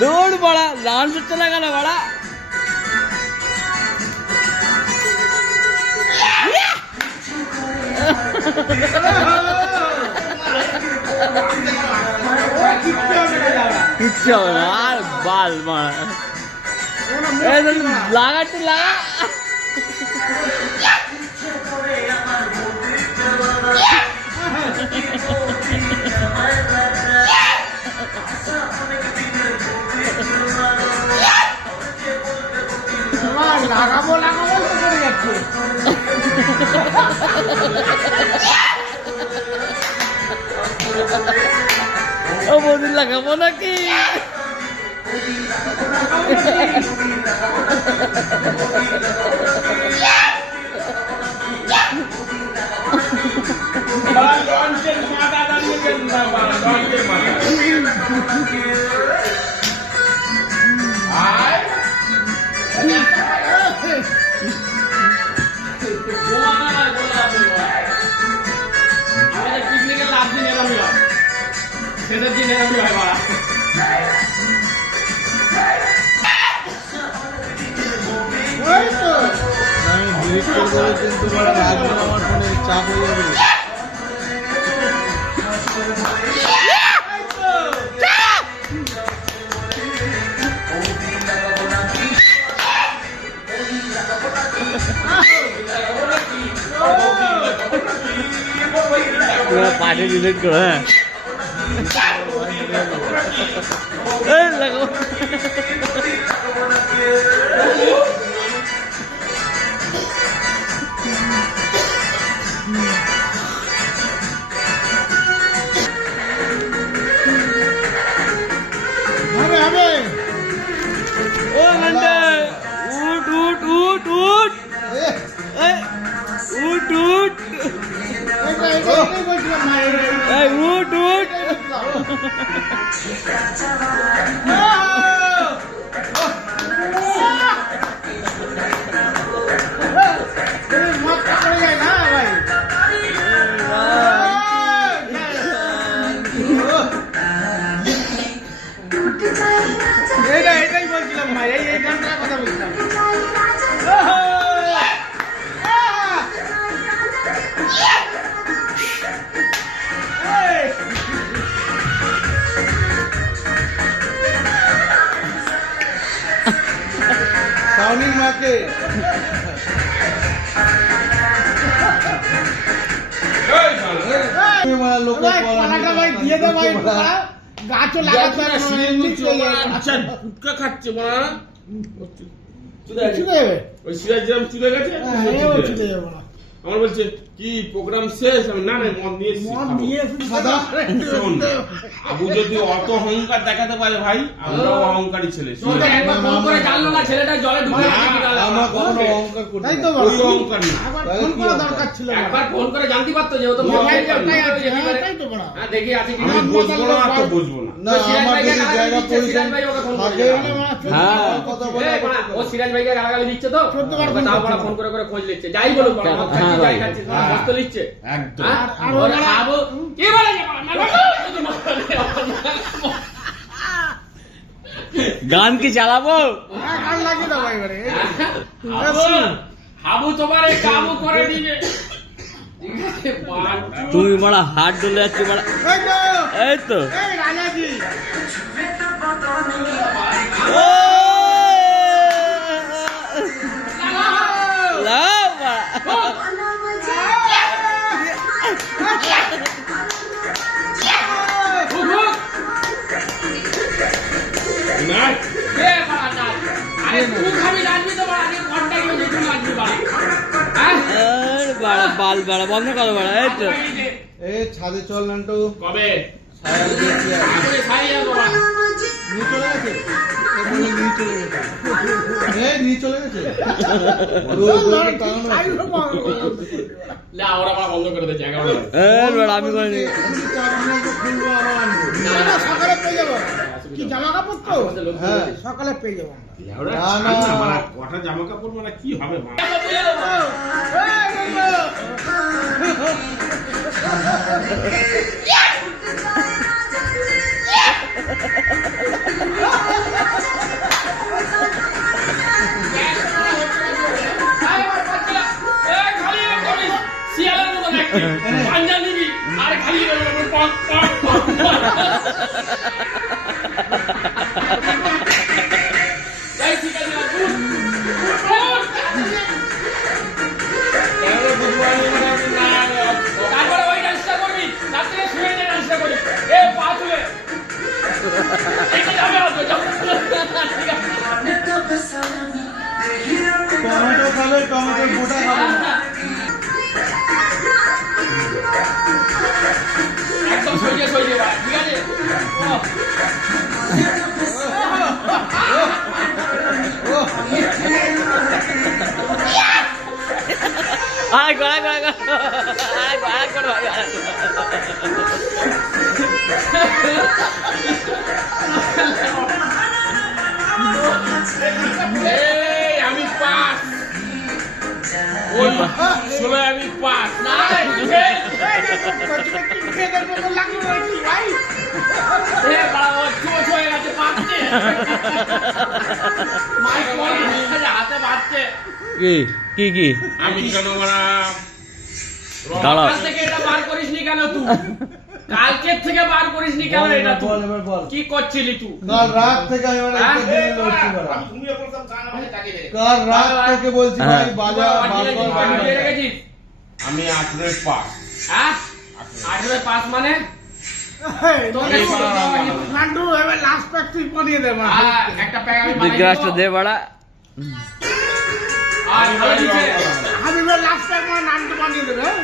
দৌড় বাড়া লাউন করতে লাগা না বাড়া কিচ্ছু হবে না আর বাল মারা লাগা তো লাগা লাগাবো লাগাবো করে যাচ্ছে ও বদিন লাগাবো নাকি সেটার দিন এরকম হয় বাড়া কিন্তু আমার ফোনে চাপ হয়ে যাবে পার্টি ডিলিট করো হ্যাঁ লাগো ও নন্দে উঠ উঠ উঠ উঠ উঠ উঠ এই উঠ উঠ এটাই বলছিলাম ভাই এই গানটার কথা বলছিলাম সাউন্ডিং মাকে গাছও লাগাতে ফুটকা খাচ্ছে মা ওই সিরাজ যেরকম চুলে গেছে আমার বলছে কি প্রোগ্রাম শেষ না না মদ নিয়ে আবু যদি অত অহংকার দেখাতে পারে ভাই আমরাও অহংকারী ছেলে ছেলেটা জলে ঢুকে অহংকার না একবার ফোন করে জানতে পারতো যেহেতু দেখি আছে কি বুঝবো না তো বুঝবো না ও সিরাজ ভাইকে গালাগালি দিচ্ছে তো ফোন করে করে খোঁজ নিচ্ছে যাই বলুক যাই খাচ্ছিস মস্ত লিখছে গান কি চালাবো হাবু তোমার কাবু করে দিবে তুমি বড়া হাত ডলে যাচ্ছে বড়া এই তো বাল বাড়া বন্ধ করো বাড়া এই তো ছাদে চল নান্টু কবে নিয়ে চলে গেছে বন্ধ করে দিয়েছে আমি করিনি সকালে পেয়ে যাবো কি জামা কাপড় তো হ্যাঁ সকালে পেয়ে যাবো কটা জামা কাপড় মানে কি হবে পাঞ্জা নিবি আর খালি পক পক পক এই ঠিক আছে না গুড তারপরে ওই ডান্সটা করবি রাত্রে শুয়ে যে ডান্সটা করি এ পা তুলে এটা যাবে হয়তো টমেটো খাবে, টমেটো গোটা খাবে না। একদম সইয়ে বাড়া ঠিক আছে এই আমি পাস ওই 16 আমি পাস না এ বাবা ও চোচ হয়ে গেছে পাচ্ছে মাইক বল হাতে বাজছে কি আমি কেন মারা দাঁড়াও কাল থেকে এটা বার করিসনি কেন তুই কালকের থেকে বার করিসনি কেন বল, এটা বল, তুই এবার বল। কি করছিলি তুই কাল রাত থেকে আমি মানে হ্যাঁ? একটা দিন লড়ছি বাড়া। আমি ঘুমিয়ে পড়তাম কান আমাকে জাগিয়ে রেখেছে। কাল রাত থেকে বলছি ভাই হ্যাঁ। বাজা অরিজিনাল জিনিসটা ঢুকিয়ে রেখেছিস আমি 18 পাস হ্যাঁ 18 পাস মানে তোর আমি বাড়া নান্টু এবার লাস্ট প্যাক তুই বানিয়ে দে মা। একটা প্যাক আমি তুই বানাই গ্লাসটা দেবো। দে বাড়া আর ভালো দিচ্ছে আমি এবার লাস্ট প্যাক মানে নান্টু বানিয়ে দেবে হ্যাঁ?